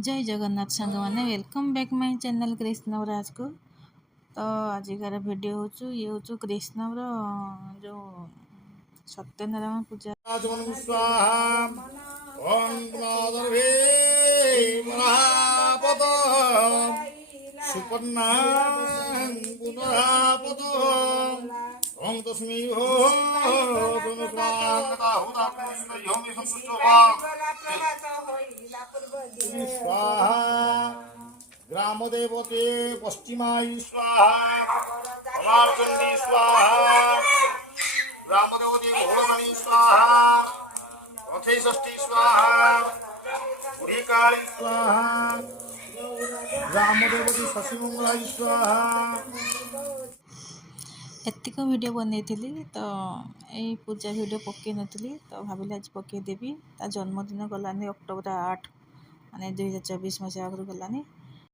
जय जगन्नाथ सांग मैंने welcome back my channel Krishnaraj को। तो आजिकार वीडियो हो ये हूँ कृष्ण जो सत्यनारायण पूजा सुपन्ना तस्मै स्वाहा ग्रामदेवते पश्चिमाय स्वाहा अमार्जन्ये स्वाहा ग्रामदेवते घोरमणि स्वाहा रथे षष्ठी स्वाहा बुढ़ी काली स्वाहा ग्रामदेवते शशिमंगलाय स्वाहा। एतिक वीडियो बनई तो यही पूजा वीडियो पकई नी तो भाविली आज पकईदेवी। ता जन्मदिन गलानी अक्टोबर 8 माने 2024 मसीहा आगु गलानी।